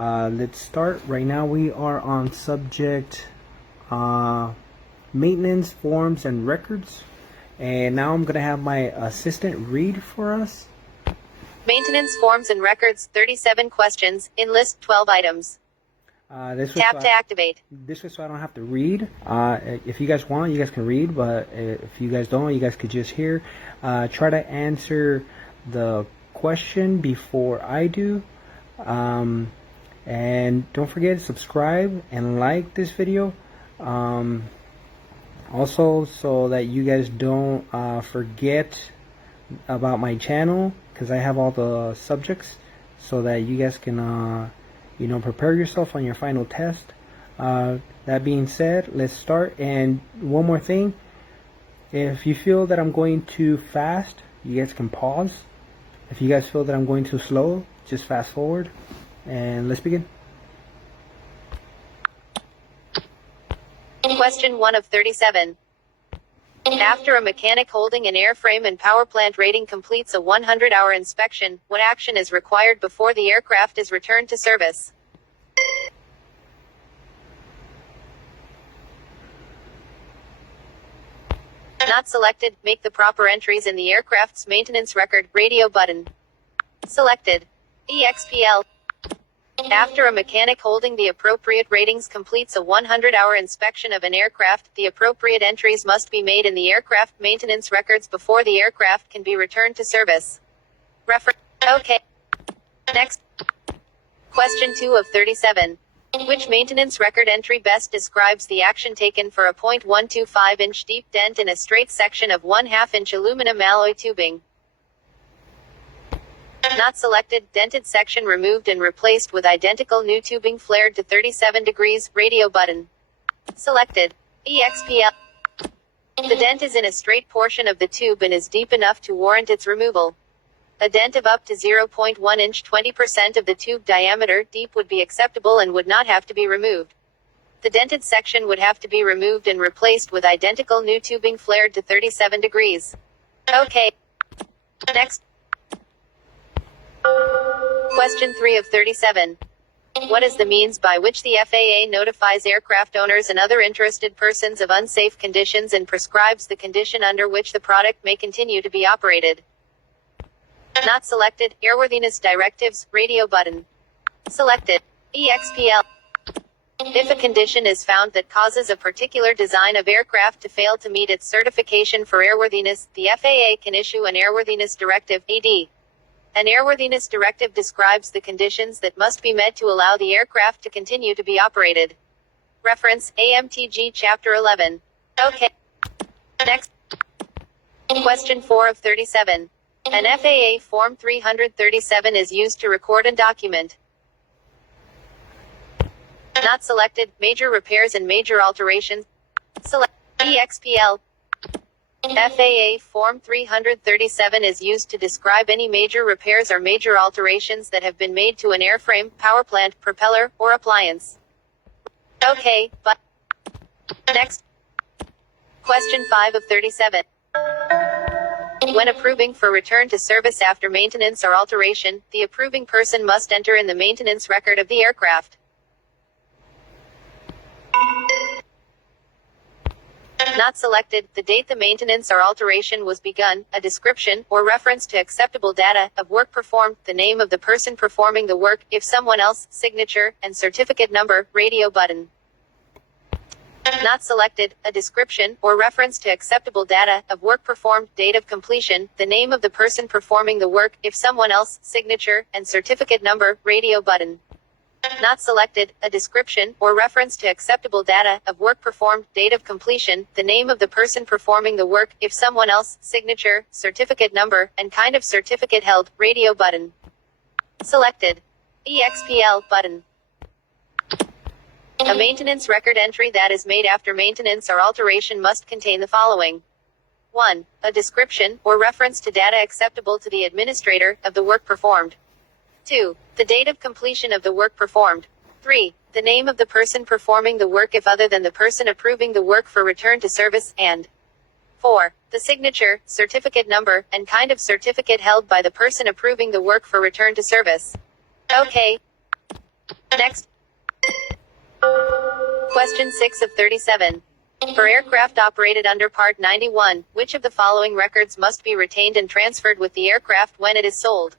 Let's start. Right now we are on subject maintenance forms and records. And now I'm going to have my assistant read for us. Maintenance forms and records, 37 questions, in list 12 items. Tap to activate. This way so I don't have to read. If you guys want, you guys can read, but if you guys don't, you guys could just hear. Try to answer the question before I do. And don't forget to subscribe and like this video. Also, so that you guys don't forget about my channel, because I have all the subjects, so that you guys can prepare yourself on your final test. That being said, let's start. And one more thing, if you feel that I'm going too fast, you guys can pause. If you guys feel that I'm going too slow, just fast forward. And let's begin. Question 1 of 37. After a mechanic holding an airframe and power plant rating completes a 100-hour inspection, what action is required before the aircraft is returned to service? Not selected. Make the proper entries in the aircraft's maintenance record. Radio button. Selected. EXPL. After a mechanic holding the appropriate ratings completes a 100-hour inspection of an aircraft, the appropriate entries must be made in the aircraft maintenance records before the aircraft can be returned to service. OK. Next. Question 2 of 37. Which maintenance record entry best describes the action taken for a 0.125-inch deep dent in a straight section of 1/2-inch aluminum alloy tubing? Not selected. Dented section removed and replaced with identical new tubing flared to 37 degrees. Radio button. Selected. EXPL. The dent is in a straight portion of the tube and is deep enough to warrant its removal. A dent of up to 0.1 inch, 20% of the tube diameter deep, would be acceptable and would not have to be removed. The dented section would have to be removed and replaced with identical new tubing flared to 37 degrees. OK. Next. Question 3 of 37. What is the means by which the FAA notifies aircraft owners and other interested persons of unsafe conditions and prescribes the condition under which the product may continue to be operated? Not selected. Airworthiness directives. Radio button. Selected. EXPL. If a condition is found that causes a particular design of aircraft to fail to meet its certification for airworthiness, the FAA can issue an airworthiness directive, AD. An airworthiness directive describes the conditions that must be met to allow the aircraft to continue to be operated. Reference, AMTG Chapter 11. OK. Next. Question 4 of 37. An FAA Form 337 is used to record a document. Not selected. Major repairs and major alterations. Select. EXPL. FAA Form 337 is used to describe any major repairs or major alterations that have been made to an airframe, power plant, propeller, or appliance. OK, but. Next. Question 5 of 37. When approving for return to service after maintenance or alteration, the approving person must enter in the maintenance record of the aircraft. Not selected. The date the maintenance or alteration was begun, a description, or reference to acceptable data, of work performed, the name of the person performing the work, if someone else, signature, and certificate number. Radio button. Not selected. A description, or reference to acceptable data, of work performed, date of completion, the name of the person performing the work, if someone else, signature, and certificate number. Radio button. Not selected. A description, or reference to acceptable data, of work performed, date of completion, the name of the person performing the work, if someone else, signature, certificate number, and kind of certificate held. Radio button. Selected. EXPL button. A maintenance record entry that is made after maintenance or alteration must contain the following. 1. A description, or reference to data acceptable to the administrator, of the work performed. 2. The date of completion of the work performed. 3. The name of the person performing the work if other than the person approving the work for return to service, and 4. The signature, certificate number, and kind of certificate held by the person approving the work for return to service. OK. Next. Question 6 of 37. For aircraft operated under Part 91, which of the following records must be retained and transferred with the aircraft when it is sold?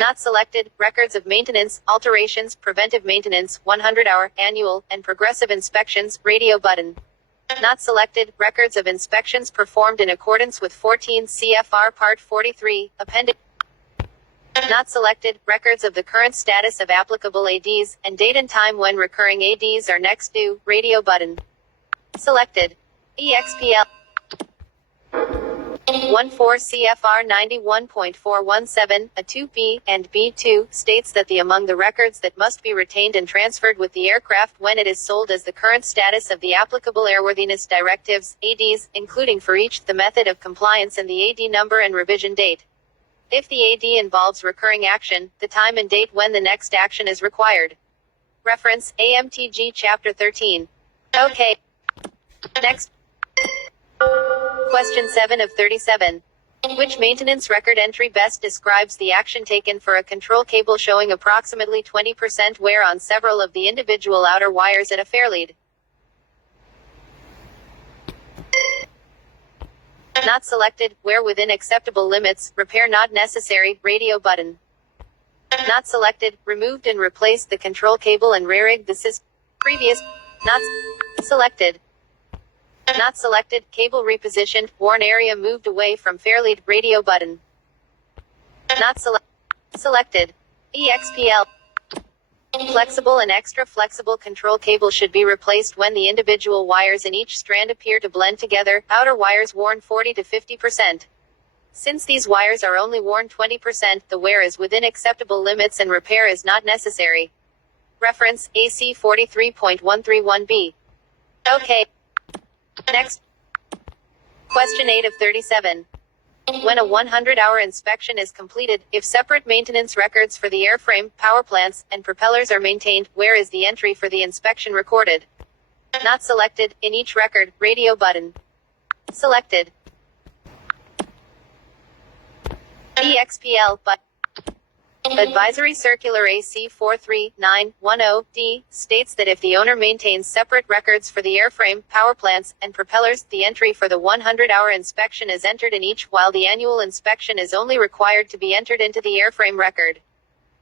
Not selected. Records of maintenance, alterations, preventive maintenance, 100-hour, annual, and progressive inspections, radio button. Not selected. Records of inspections performed in accordance with 14 CFR Part 43, Appendix. Not selected. Records of the current status of applicable ADs, and date and time when recurring ADs are next due, radio button. Selected. EXPL 14 CFR 91.417, a 2B and B2, states that among the records that must be retained and transferred with the aircraft when it is sold is the current status of the applicable airworthiness directives, ADs, including for each the method of compliance and the AD number and revision date. If the AD involves recurring action, the time and date when the next action is required. Reference, AMTG Chapter 13. Okay. Next. Question 7 of 37. Which maintenance record entry best describes the action taken for a control cable showing approximately 20% wear on several of the individual outer wires at a fairlead? Not selected. Wear within acceptable limits. Repair not necessary. Radio button. Not selected. Removed and replaced the control cable and re-rigged the system. Previous. Not selected. Not selected. Cable repositioned. Worn area moved away from fairlead. Radio button. Not selected. EXPL. Flexible and extra flexible control cable should be replaced when the individual wires in each strand appear to blend together. Outer wires worn 40 to 50%. Since these wires are only worn 20%, the wear is within acceptable limits and repair is not necessary. Reference, AC 43.131b. Okay. Next. Question 8 of 37. When a 100-hour inspection is completed, if separate maintenance records for the airframe, power plants, and propellers are maintained, where is the entry for the inspection recorded? Not selected. In each record, radio button. Selected. EXPL, but Advisory Circular AC 43910D states that if the owner maintains separate records for the airframe, power plants, and propellers, the entry for the 100-hour inspection is entered in each, while the annual inspection is only required to be entered into the airframe record.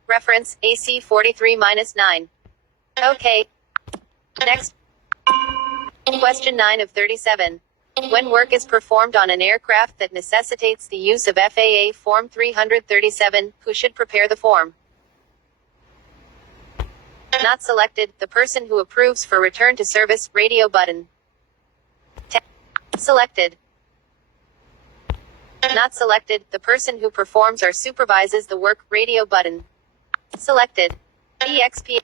Reference, AC 43-9. Okay. Next. Question 9 of 37. When work is performed on an aircraft that necessitates the use of FAA Form 337, who should prepare the form? Not selected. The person who approves for return to service, radio button. Selected. Not selected. The person who performs or supervises the work, radio button. Selected. EXP.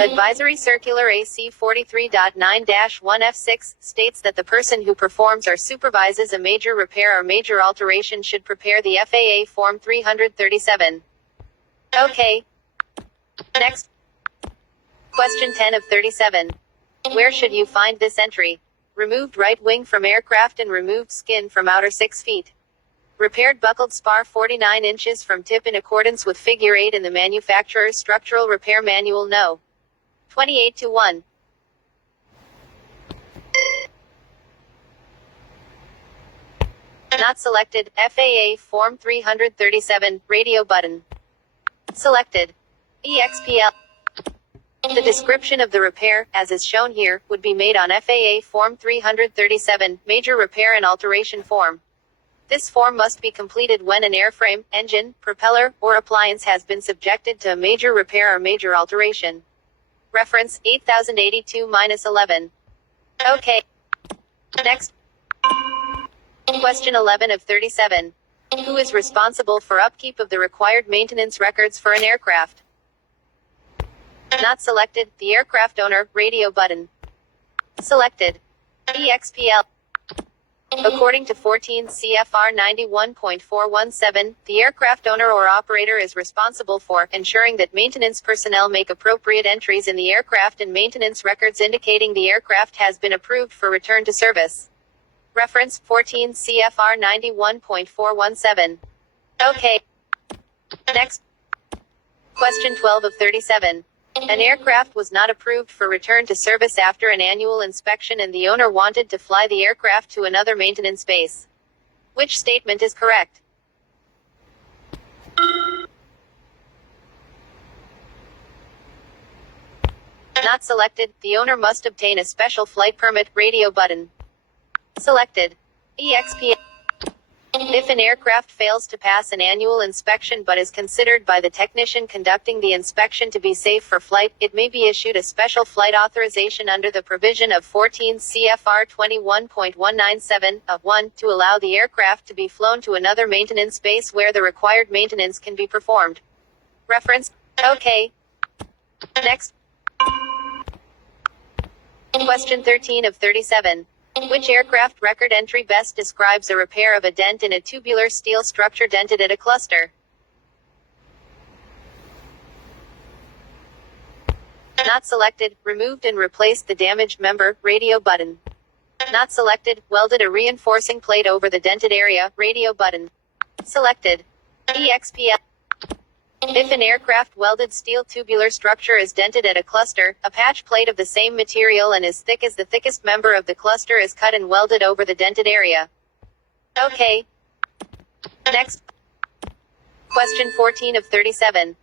Advisory Circular AC 43.9-1F6 states that the person who performs or supervises a major repair or major alteration should prepare the FAA Form 337. Okay. Next. Question 10 of 37. Where should you find this entry? Removed right wing from aircraft and removed skin from outer 6 feet. Repaired buckled spar 49 inches from tip in accordance with Figure 8 in the manufacturer's Structural Repair Manual No. 28-1. Not selected. FAA Form 337, radio button. Selected. EXPL. The description of the repair, as is shown here, would be made on FAA Form 337, Major Repair and Alteration Form. This form must be completed when an airframe, engine, propeller, or appliance has been subjected to a major repair or major alteration. Reference, 8082-11. Okay. Next. Question 11 of 37. Who is responsible for upkeep of the required maintenance records for an aircraft? Not selected. The aircraft owner, radio button. Selected. EXPL. According to 14 CFR 91.417, the aircraft owner or operator is responsible for ensuring that maintenance personnel make appropriate entries in the aircraft and maintenance records indicating the aircraft has been approved for return to service. Reference, 14 CFR 91.417. Okay. Next. Question 12 of 37. An aircraft was not approved for return to service after an annual inspection and the owner wanted to fly the aircraft to another maintenance base. Which statement is correct? Not selected. The owner must obtain a special flight permit. Radio button. Selected. EXP. If an aircraft fails to pass an annual inspection but is considered by the technician conducting the inspection to be safe for flight, it may be issued a special flight authorization under the provision of 14 CFR 21.197(1) to allow the aircraft to be flown to another maintenance base where the required maintenance can be performed. Reference. Okay. Next. Question 13 of 37. Which aircraft record entry best describes a repair of a dent in a tubular steel structure dented at a cluster? Not selected. Removed and replaced the damaged member. Radio button. Not selected. Welded a reinforcing plate over the dented area. Radio button. Selected. EXPL. If an aircraft welded steel tubular structure is dented at a cluster, a patch plate of the same material and as thick as the thickest member of the cluster is cut and welded over the dented area. Okay. Next. Question 14 of 37.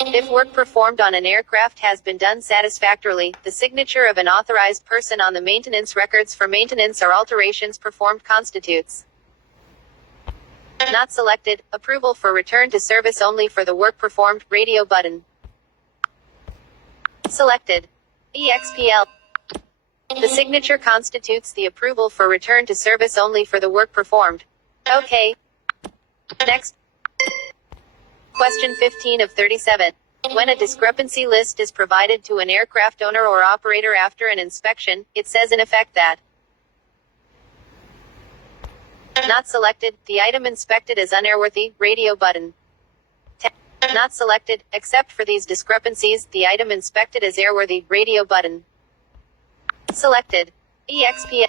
If work performed on an aircraft has been done satisfactorily, the signature of an authorized person on the maintenance records for maintenance or alterations performed constitutes. Not selected. Approval for return to service only for the work performed. Radio button. Selected. EXPL. The signature constitutes the approval for return to service only for the work performed. Okay. Next. Question 15 of 37. When a discrepancy list is provided to an aircraft owner or operator after an inspection, it says in effect that. Not selected. The item inspected is unairworthy. Radio button. Not selected. Except for these discrepancies, the item inspected is airworthy. Radio button. Selected. EXP.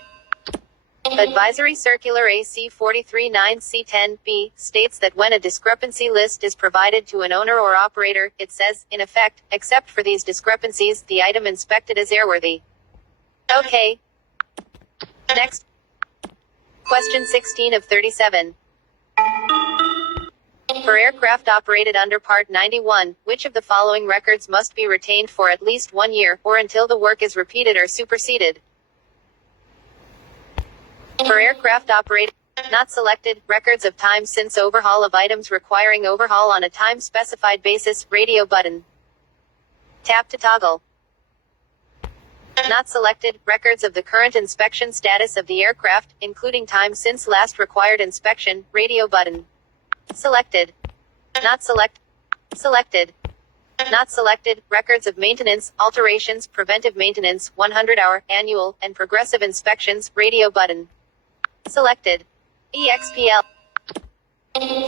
Advisory Circular AC 439C10B states that when a discrepancy list is provided to an owner or operator, it says, in effect, except for these discrepancies, the item inspected is airworthy. Okay. Next. Question 16 of 37. For aircraft operated under Part 91, which of the following records must be retained for at least 1 year, or until the work is repeated or superseded? For aircraft operated, not selected, records of time since overhaul of items requiring overhaul on a time-specified basis. Radio button. Tap to toggle. Not selected, records of the current inspection status of the aircraft, including time since last required inspection. Radio button. Selected. Not selected. Not selected, records of maintenance, alterations, preventive maintenance, 100-hour, annual, and progressive inspections. Radio button. Selected. EXPL.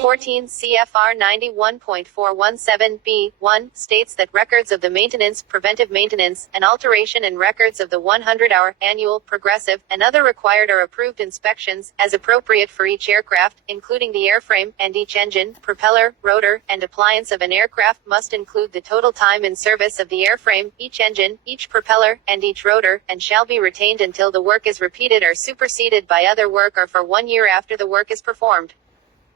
14 CFR 91.417B1 states that records of the maintenance, preventive maintenance, and alteration and records of the 100-hour, annual, progressive, and other required or approved inspections, as appropriate for each aircraft, including the airframe, and each engine, propeller, rotor, and appliance of an aircraft must include the total time in service of the airframe, each engine, each propeller, and each rotor, and shall be retained until the work is repeated or superseded by other work or for 1 year after the work is performed.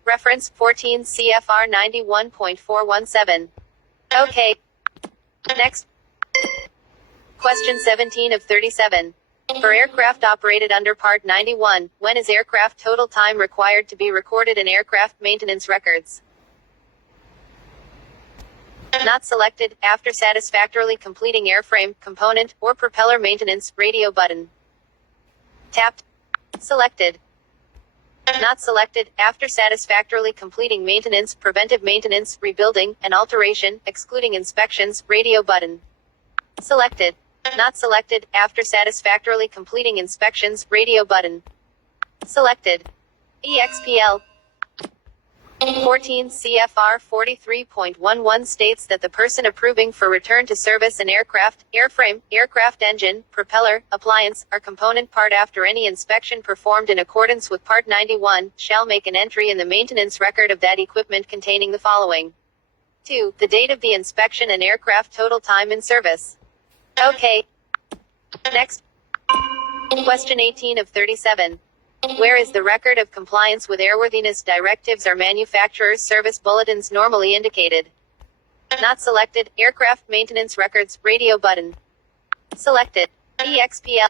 Reference 14 CFR 91.417. Okay. Next. Question 17 of 37. For aircraft operated under Part 91, when is aircraft total time required to be recorded in aircraft maintenance records? Not selected, after satisfactorily completing airframe, component, or propeller maintenance. Radio button. Tapped. Selected. Not selected, after satisfactorily completing maintenance, preventive maintenance, rebuilding, and alteration, excluding inspections. Radio button. Selected. Not selected, after satisfactorily completing inspections. Radio button. Selected. EXPL. 14 CFR 43.11 states that the person approving for return to service an aircraft, airframe, aircraft engine, propeller, appliance, or component part after any inspection performed in accordance with Part 91, shall make an entry in the maintenance record of that equipment containing the following. 2. The date of the inspection and aircraft total time in service. Okay. Next. Question 18 of 37. Where is the record of compliance with airworthiness directives or manufacturer's service bulletins normally indicated? Not selected. Aircraft maintenance records, radio button. Selected. EXPL.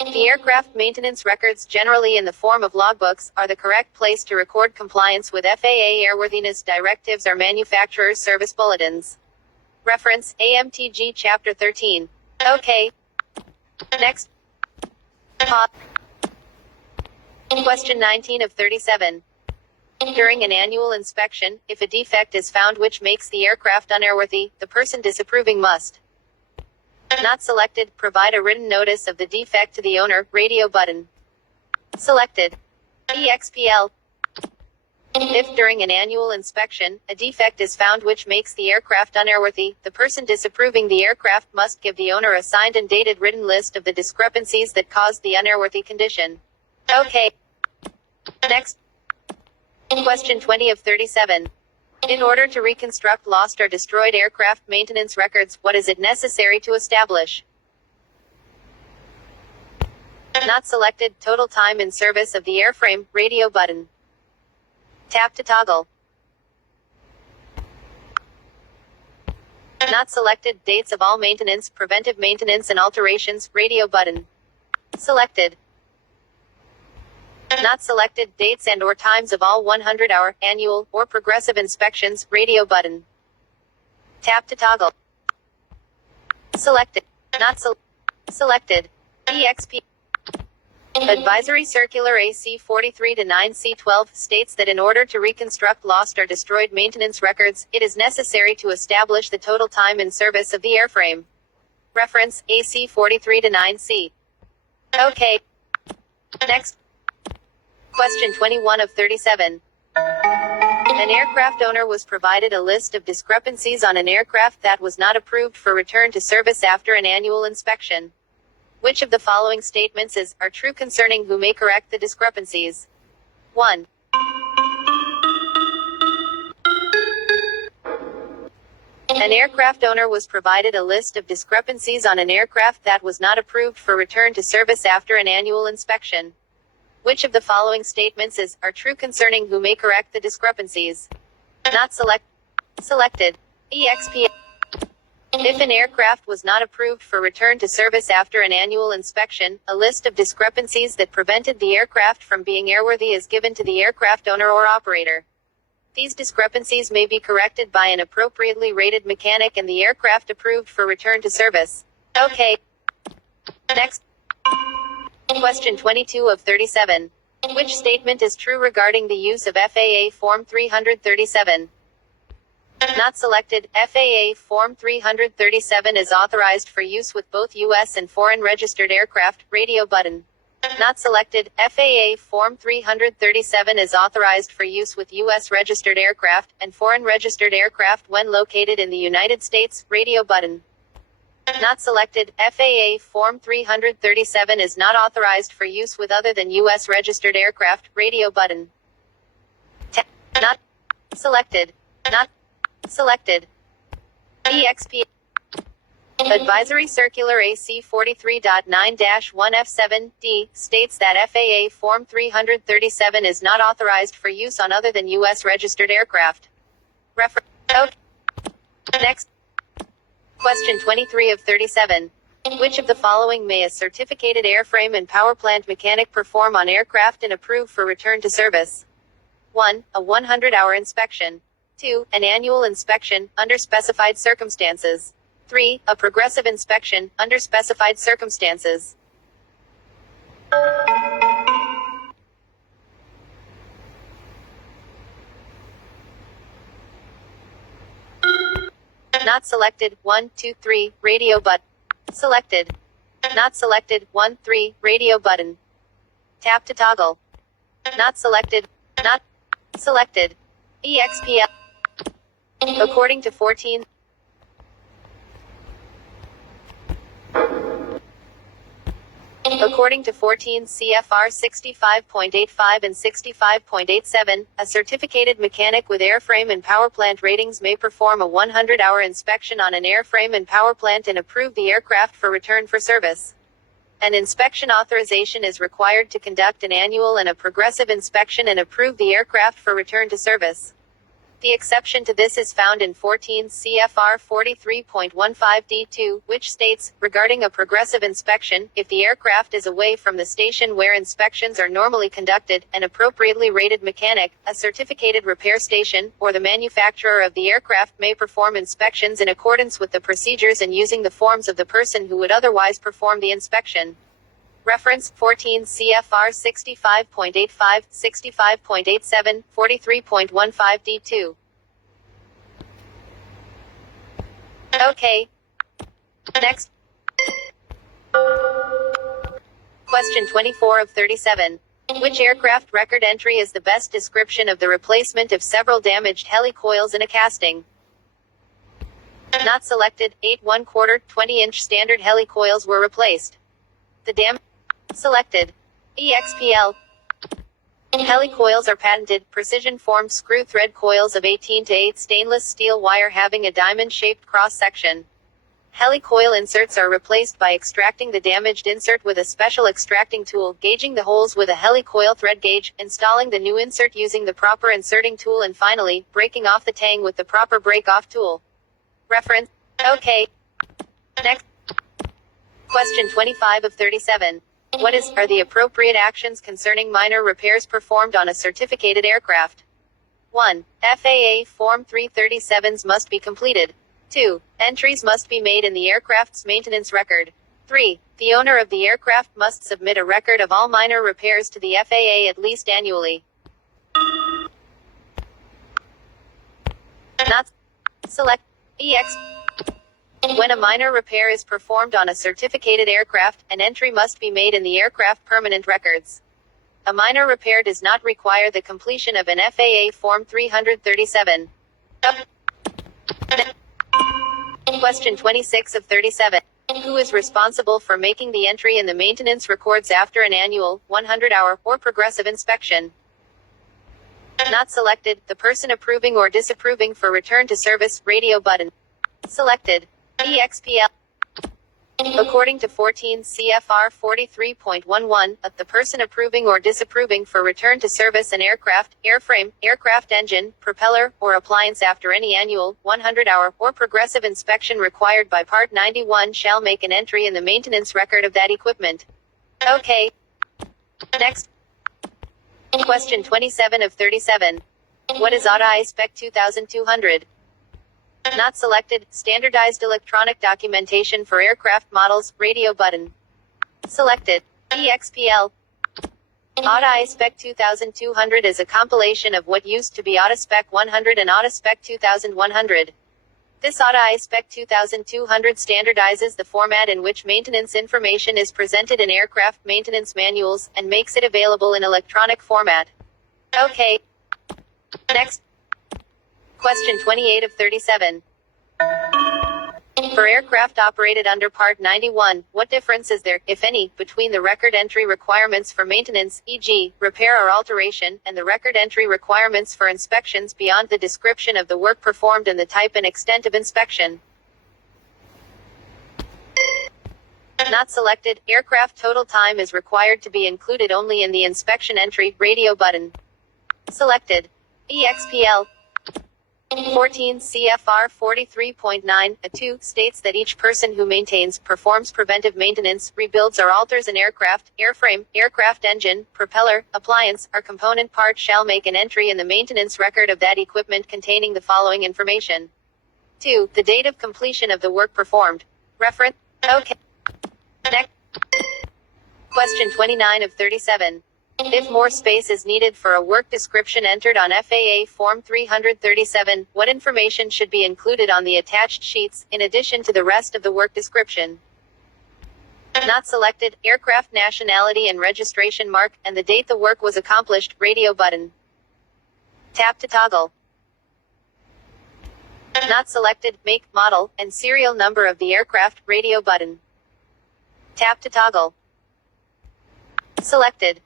The aircraft maintenance records, generally in the form of logbooks, are the correct place to record compliance with FAA airworthiness directives or manufacturer's service bulletins. Reference, AMTG Chapter 13. Okay. Next. Pause. Question 19 of 37. During an annual inspection, if a defect is found which makes the aircraft unairworthy, the person disapproving must. Not selected. Provide a written notice of the defect to the owner, radio button. Selected. EXPL. If during an annual inspection, a defect is found which makes the aircraft unairworthy, the person disapproving the aircraft must give the owner a signed and dated written list of the discrepancies that caused the unairworthy condition. Okay. Next. Question 20 of 37. In order to reconstruct lost or destroyed aircraft maintenance records, what is it necessary to establish? Not selected. Total time in service of the airframe, radio button. Tap to toggle. Not selected. Dates of all maintenance, preventive maintenance and alterations, radio button. Selected. Not selected. Dates and or times of all 100-hour, annual, or progressive inspections, radio button. Tap to toggle. Selected. Not selected. EXP. Advisory Circular AC 43-9C12 states that in order to reconstruct lost or destroyed maintenance records, it is necessary to establish the total time in service of the airframe. Reference, AC 43-9C. Okay. Next. Question 21 of 37. An aircraft owner was provided a list of discrepancies on an aircraft that was not approved for return to service after an annual inspection. Which of the following statements are true concerning who may correct the discrepancies? 1. An aircraft owner was provided a list of discrepancies on an aircraft that was not approved for return to service after an annual inspection. Which of the following statements are true concerning who may correct the discrepancies? Not selected. EXP. If an aircraft was not approved for return to service after an annual inspection, a list of discrepancies that prevented the aircraft from being airworthy is given to the aircraft owner or operator. These discrepancies may be corrected by an appropriately rated mechanic and the aircraft approved for return to service. Okay. Next. Question 22 of 37. Which statement is true regarding the use of FAA Form 337? Not selected. FAA Form 337 is authorized for use with both U.S. and foreign registered aircraft, radio button. Not selected. FAA Form 337 is authorized for use with U.S. registered aircraft and foreign registered aircraft when located in the United States, radio button. Not selected. FAA Form 337 is not authorized for use with other than U.S. registered aircraft, radio button. Not selected. Not selected. EXP. Advisory Circular AC 43.9-1F7D states that FAA Form 337 is not authorized for use on other than U.S. registered aircraft. Reference. Okay. Next. Question 23 of 37. Which of the following may a certificated airframe and power plant mechanic perform on aircraft and approve for return to service? 1. A 100-hour inspection. 2. An annual inspection, under specified circumstances. 3. A progressive inspection, under specified circumstances. Not selected. 1, 2, 3, radio button. Selected. Not selected. 1, 3, radio button. Tap to toggle. Not selected. Not selected. EXPL. According to 14 CFR 65.85 and 65.87, a certificated mechanic with airframe and power plant ratings may perform a 100-hour inspection on an airframe and power plant and approve the aircraft for return for service. An inspection authorization is required to conduct an annual and a progressive inspection and approve the aircraft for return to service. The exception to this is found in 14 CFR 43.15 D2, which states, regarding a progressive inspection, if the aircraft is away from the station where inspections are normally conducted, an appropriately rated mechanic, a certificated repair station, or the manufacturer of the aircraft may perform inspections in accordance with the procedures and using the forms of the person who would otherwise perform the inspection. Reference 14 CFR 65.85, 65.87, 43.15 D2. Okay. Next. Question 24 of 37. Which aircraft record entry is the best description of the replacement of several damaged helicoils in a casting? Not selected. 8 1/4 20-inch standard helicoils were replaced. The selected. EXPL. Helicoils are patented, precision-formed screw thread coils of 18-8 stainless steel wire having a diamond-shaped cross-section. Helicoil inserts are replaced by extracting the damaged insert with a special extracting tool, gauging the holes with a helicoil thread gauge, installing the new insert using the proper inserting tool, and finally, breaking off the tang with the proper break-off tool. Reference. Okay. Next. Question 25 of 37. What are the appropriate actions concerning minor repairs performed on a certificated aircraft? 1. FAA Form 337s must be completed. 2. Entries must be made in the aircraft's maintenance record. 3. The owner of the aircraft must submit a record of all minor repairs to the FAA at least annually. Not select. EX. When a minor repair is performed on a certificated aircraft, an entry must be made in the aircraft permanent records. A minor repair does not require the completion of an FAA Form 337. Question 26 of 37. Who is responsible for making the entry in the maintenance records after an annual, 100-hour, or progressive inspection? Not selected. The person approving or disapproving for return to service, radio button. Selected. EXPL. According to 14 CFR 43.11, the person approving or disapproving for return to service an aircraft, airframe, aircraft engine, propeller, or appliance after any annual, 100-hour, or progressive inspection required by Part 91 shall make an entry in the maintenance record of that equipment. Okay. Next. Question 27 of 37. What is AUDA Spec 2200? Not selected. Standardized electronic documentation for aircraft models, radio button. Selected. EXPL. AUDA Spec 2200 is a compilation of what used to be AUDA Spec 100 and AUDA Spec 2100. This AUDA Spec 2200 standardizes the format in which maintenance information is presented in aircraft maintenance manuals, and makes it available in electronic format. Okay. Next. Question 28 of 37. For aircraft operated under Part 91, what difference is there, if any, between the record entry requirements for maintenance, e.g., repair or alteration, and the record entry requirements for inspections beyond the description of the work performed and the type and extent of inspection? Not selected. Aircraft total time is required to be included only in the inspection entry, radio button. Selected. EXPL. 14 CFR 43.9(2) states that each person who maintains, performs preventive maintenance, rebuilds or alters an aircraft, airframe, aircraft engine, propeller, appliance, or component part shall make an entry in the maintenance record of that equipment containing the following information. 2. The date of completion of the work performed. Reference. Okay. Next. Question 29 of 37. If more space is needed for a work description entered on FAA Form 337, what information should be included on the attached sheets, in addition to the rest of the work description? Not selected. Aircraft nationality and registration mark, and the date the work was accomplished, radio button. Tap to toggle. Not selected, make, model, and serial number of the aircraft, radio button. Tap to toggle. Selected.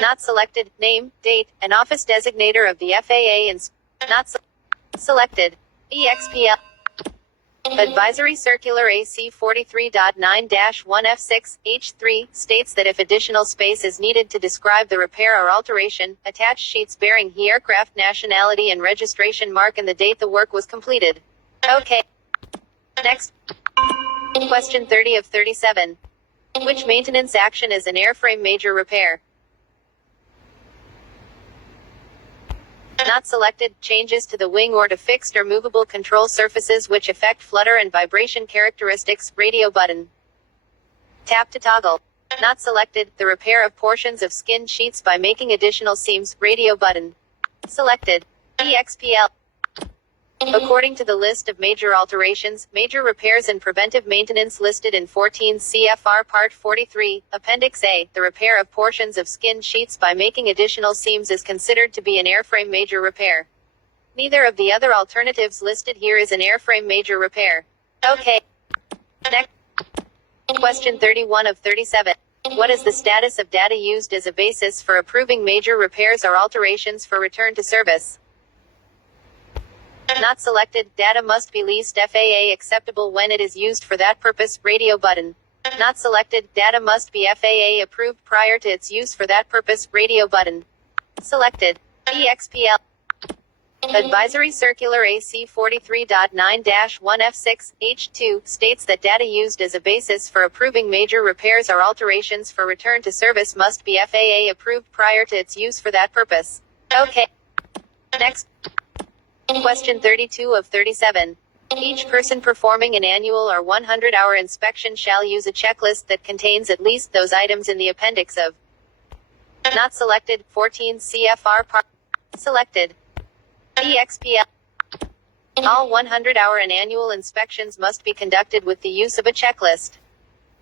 Not selected, name, date, and office designator of the FAA and not selected. EXPL. Advisory Circular AC 43.9-1F6, H3, states that if additional space is needed to describe the repair or alteration, attach sheets bearing the aircraft nationality and registration mark and the date the work was completed. Okay. Next. Question 30 of 37. Which maintenance action is an airframe major repair? Not selected, changes to the wing or to fixed or movable control surfaces which affect flutter and vibration characteristics, radio button. Tap to toggle. Not selected, the repair of portions of skinned sheets by making additional seams, radio button. Selected. EXPL. According to the list of major alterations, major repairs and preventive maintenance listed in 14 CFR Part 43, Appendix A, the repair of portions of skinned sheets by making additional seams is considered to be an airframe major repair. Neither of the other alternatives listed here is an airframe major repair. Okay. Next. Question 31 of 37. What is the status of data used as a basis for approving major repairs or alterations for return to service? Not selected, data must be least FAA acceptable when it is used for that purpose, radio button. Not selected, data must be FAA approved prior to its use for that purpose, radio button. Selected. EXPL. Advisory Circular AC 43.9-1F6, H2, states that data used as a basis for approving major repairs or alterations for return to service must be FAA approved prior to its use for that purpose. Okay. Next. Question 32 of 37. Each person performing an annual or 100-hour inspection shall use a checklist that contains at least those items in the appendix of. Not selected, 14 CFR Part. Selected. EXPL. All 100-hour and annual inspections must be conducted with the use of a checklist.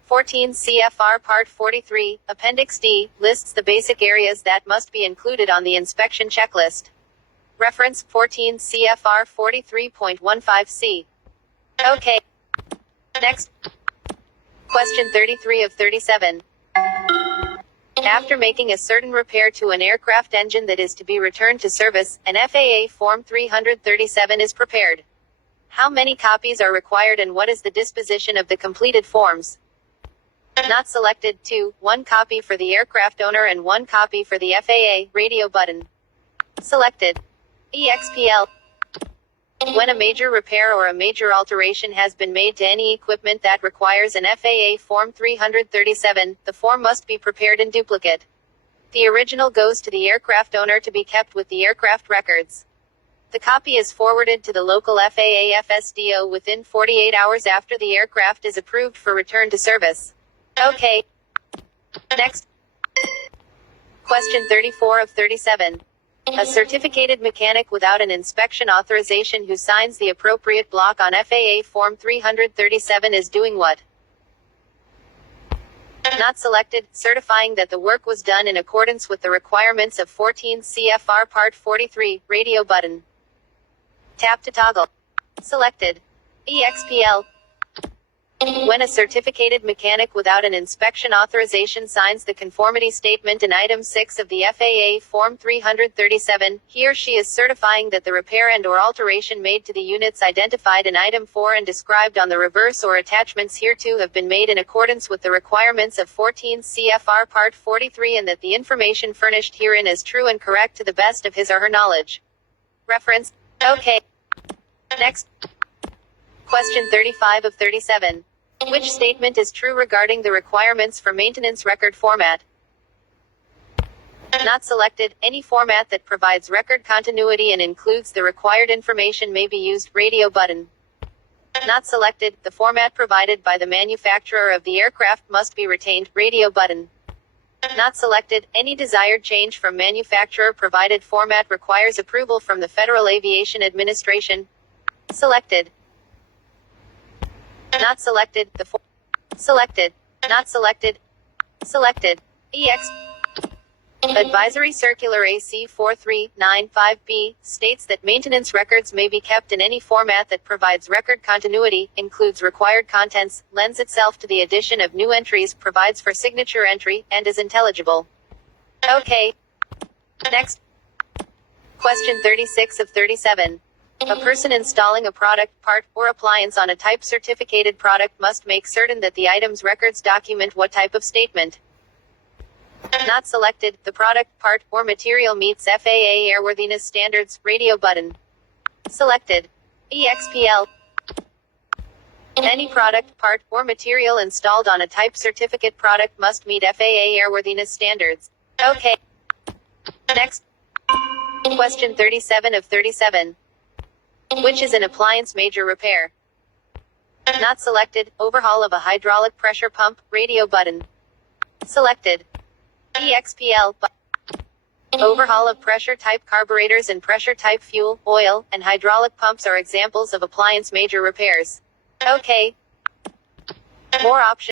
14 CFR Part 43, Appendix D, lists the basic areas that must be included on the inspection checklist. Reference 14 CFR 43.15c. Okay. Next. Question 33 of 37. After making a certain repair to an aircraft engine that is to be returned to service, an FAA Form 337 is prepared. How many copies are required and what is the disposition of the completed forms? Not selected, 2, 1 copy for the aircraft owner and 1 copy for the FAA, radio button. Selected. EXPL. When a major repair or a major alteration has been made to any equipment that requires an FAA Form 337, the form must be prepared in duplicate. The original goes to the aircraft owner to be kept with the aircraft records. The copy is forwarded to the local FAA FSDO within 48 hours after the aircraft is approved for return to service. Okay. Next. Question 34 of 37. A certificated mechanic without an inspection authorization who signs the appropriate block on FAA Form 337 is doing what? Not selected, certifying that the work was done in accordance with the requirements of 14 CFR Part 43, radio button. Tap to toggle. Selected. EXPL. When a certificated mechanic without an inspection authorization signs the conformity statement in Item 6 of the FAA Form 337, he or she is certifying that the repair and/or alteration made to the units identified in Item 4 and described on the reverse or attachments hereto have been made in accordance with the requirements of 14 CFR Part 43 and that the information furnished herein is true and correct to the best of his or her knowledge. Reference. Okay. Next. Question 35 of 37. Which statement is true regarding the requirements for maintenance record format? Not selected, any format that provides record continuity and includes the required information may be used, radio button. Not selected, the format provided by the manufacturer of the aircraft must be retained, radio button. Not selected, any desired change from manufacturer provided format requires approval from the Federal Aviation Administration. Selected. Not selected, selected. Not selected. Selected. EX. Advisory Circular AC 4395B states that maintenance records may be kept in any format that provides record continuity, includes required contents, lends itself to the addition of new entries, provides for signature entry, and is intelligible. Okay. Next. Question 36 of 37. A person installing a product, part, or appliance on a type certificated product must make certain that the item's records document what type of statement. Not selected. The product, part, or material meets FAA airworthiness standards. Radio button. Selected. EXPL. Any product, part, or material installed on a type certificate product must meet FAA airworthiness standards. Okay. Next. Question 37 of 37. Which is an appliance major repair? Not selected. Overhaul of a hydraulic pressure pump. Radio button. Selected. EXPL. Overhaul of pressure type carburetors and pressure type fuel, oil, and hydraulic pumps are examples of appliance major repairs. Okay. More options.